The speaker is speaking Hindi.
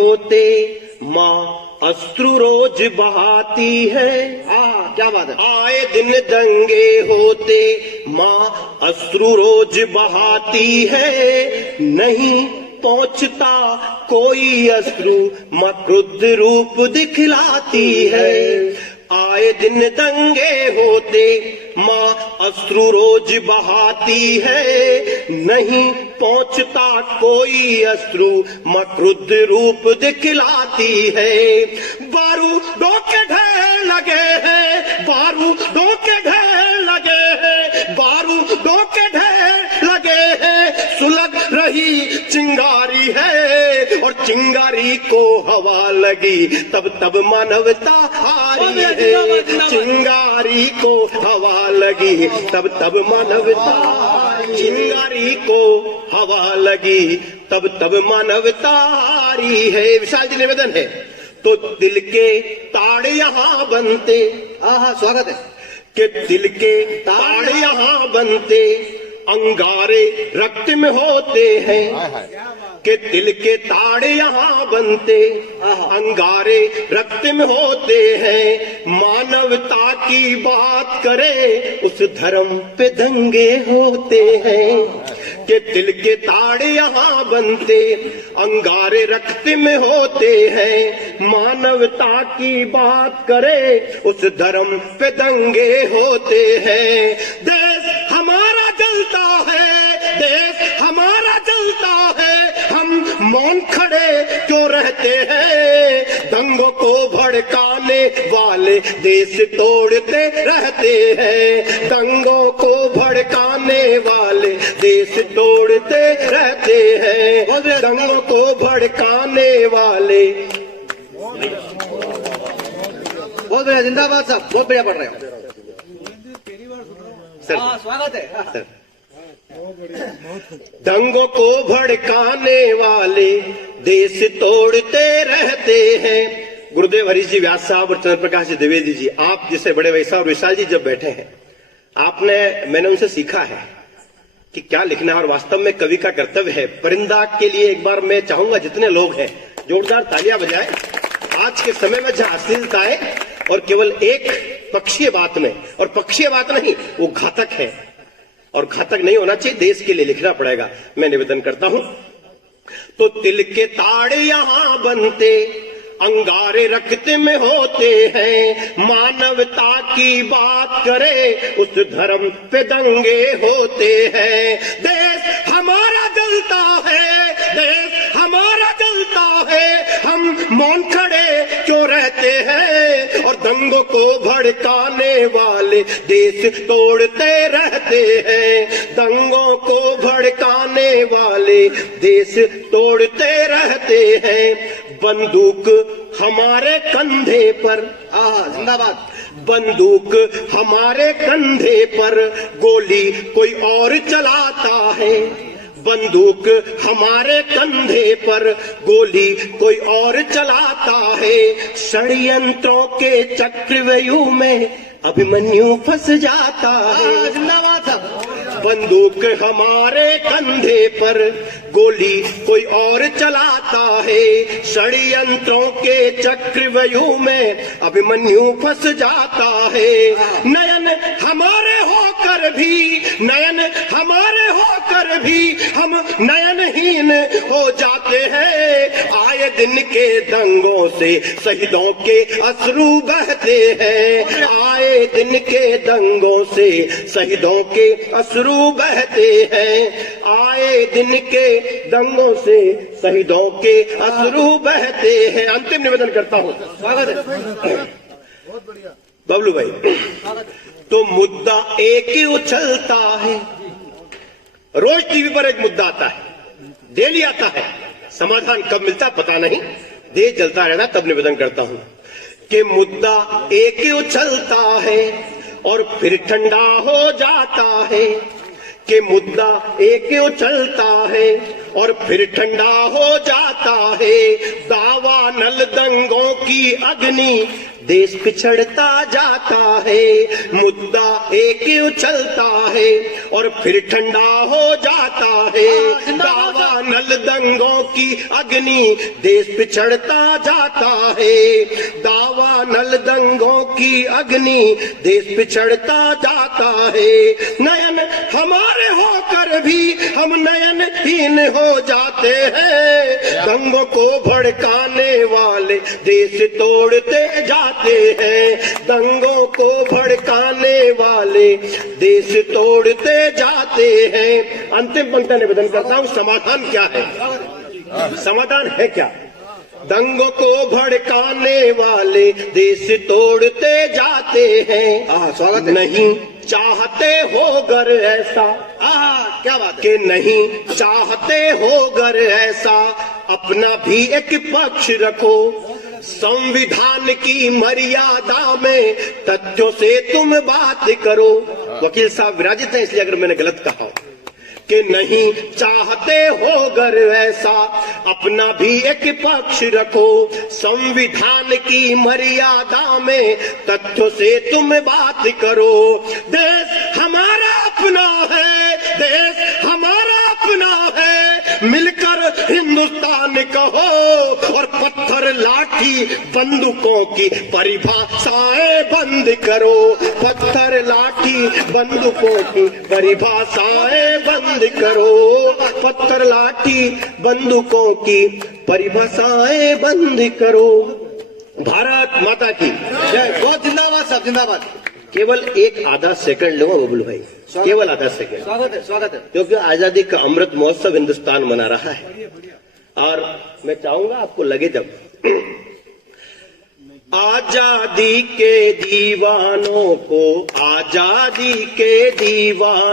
होते माँ अश्रु रोज बहाती है। क्या बात है। आए दिन दंगे होते माँ अश्रु रोज बहाती है। नहीं पहुंचता कोई अश्रु माँ क्रुद्ध रूप दिखलाती है। आए दिन दंगे होते माँ अश्रु रोज बहाती है। नहीं पहुंचता कोई अश्रु माँ क्रुद्ध रूप दिखलाती है। बारूदों के ढेर लगे हैं, बारूदों के ढेर लगे हैं, बारूदों के ढेर लगे हैं। सुलग रही चिंगारी है और चिंगारी को हवा लगी तब तब मानवता हारी है। चिंगारी को हवा लगी तब तब मानवता, चिंगारी को हवा लगी तब तब मानवता हारी है। विशाल जी निवेदन है तो दिल के ताड़ यहाँ बनते। स्वागत है। कि दिल के ताड़ यहाँ बनते अंगारे रक्त में होते हैं। कि दिल के ताड़े यहाँ बनते अंगारे रक्त में होते हैं। मानवता की बात करें उस धर्म पे दंगे होते हैं। कि दिल के ताड़े यहाँ बनते अंगारे रक्त में होते हैं। मानवता की बात करें उस धर्म पे दंगे होते हैं। देश हमारा जलता है, देश हमारा जलता है, हम मौन खड़े क्यों रहते हैं। दंगों को भड़काने वाले देश तोड़ते रहते हैं। दंगों को भड़काने वाले देश तोड़ते रहते हैं। दंगों को भड़काने वाले। बहुत बढ़िया, जिंदाबाद साहब, बहुत बढ़िया पढ़ रहे हो सर। स्वागत है सर। दंगों को भड़काने वाले देश तोड़ते रहते हैं। गुरुदेव हरीश जी व्यास साहब और चंद्र प्रकाश जी द्विवेदी जी, आप जैसे बड़े वैसा और विशाल जी जब बैठे हैं, मैंने उनसे सीखा है कि क्या लिखना है और वास्तव में कवि का कर्तव्य है। परिंदा के लिए एक बार मैं चाहूंगा जितने लोग हैं जोरदार तालियां बजाएं। आज के समय में जहां अश्लीलता है और केवल एक पक्षीय बात में, और पक्षीय बात नहीं वो घातक है और घातक नहीं होना चाहिए, देश के लिए लिखना पड़ेगा। मैं निवेदन करता हूं तो दिल के ताड़े यहां बनते अंगारे रक्त में होते हैं। मानवता की बात करे उस धर्म पे दंगे होते हैं। देश हमारा जलता है, देश हमारा जलता है, हम मौन खड़े क्यों रहते हैं। और दंगों को भड़काने वाले देश तोड़ते रहते हैं। दंगों को भड़काने वाले देश तोड़ते रहते हैं। बंदूक हमारे कंधे पर, जिंदाबाद। बंदूक हमारे कंधे पर गोली कोई और चलाता है। बंदूक हमारे कंधे पर गोली कोई और चलाता है। षड्यंत्रों के चक्रव्यूह में अभिमन्यु फंस जाता है। जिंदाबाद साहब। बंदूक हमारे कंधे पर गोली कोई और चलाता है। षड्यंत्रों के चक्रव्यूह में अभिमन्यु फंस जाता है। नयन हमारे होकर भी, नयन हमारे होकर भी हम नयनहीन हो जाते हैं। आए दिन के दंगों से शहीदों के अश्रु बहते हैं। आए दिन के दंगों से शहीदों के अश्रु बहते हैं। आए दिन के दंगों से शहीदों के अश्रु बहते हैं। अंतिम निवेदन करता हूं। स्वागत है। बबलू भाई, तो मुद्दा एक ही उछलता है। रोज टीवी पर एक मुद्दा आता है, डेली आता है, समाधान कब मिलता पता नहीं, देश जलता रहना। तब निवेदन करता हूं कि मुद्दा एक ही उछलता है और फिर ठंडा हो जाता है। कि मुद्दा एक ही उछलता है और फिर ठंडा हो जाता है। दावा नल दंगों की अग्नि देश पिछड़ता जाता है। मुद्दा एक ही उछलता है और फिर ठंडा हो जाता है। दावा नल दंगों की अग्नि देश पिछड़ता जाता है, दावा नल दंगों की अग्नि देश पिछड़ता जाता है। नयन हमारे होकर भी हम नयनहीन हो जाते हैं, दंगों को भड़काने वाले देश तोड़ते जाते हैं, दंगों को भड़काने वाले देश तोड़ते जाते हैं। अंतिम पंक्ति निवेदन करता हूं, समाधान क्या है? समाधान है क्या? दंगों को भड़काने वाले देश तोड़ते जाते हैं। स्वागत है। नहीं चाहते हो गर ऐसा, क्या बात है? कि नहीं चाहते हो गर ऐसा, अपना भी एक पक्ष रखो, संविधान की मर्यादा में तथ्यों से तुम बात करो। वकील साहब विराजित हैं, इसलिए अगर मैंने गलत कहा कि नहीं चाहते हो गर ऐसा, अपना भी एक पक्ष रखो, संविधान की मर्यादा में तथ्यों से तुम बात करो। देश हमारा अपना है, देश हमारा अपना है, मिलकर हिंदुस्तान कहो और पत्थर लाठी बंदूकों की परिभाषाएं बंद करो, पत्थर लाठी बंदूकों की परिभाषाएं बंद करो, पत्थर लाठी बंदूकों की परिभाषाएं बंद करो। भारत माता की जय। बहुत जिंदाबाद साहब, जिंदाबाद। केवल एक आधा सेकंड लूंगा बबलू भाई, केवल आधा सेकंड। स्वागत है, स्वागत है। क्योंकि आजादी का अमृत महोत्सव हिंदुस्तान मना रहा है और मैं चाहूंगा आपको लगे जब आजादी के दीवानों को, आजादी के दीवान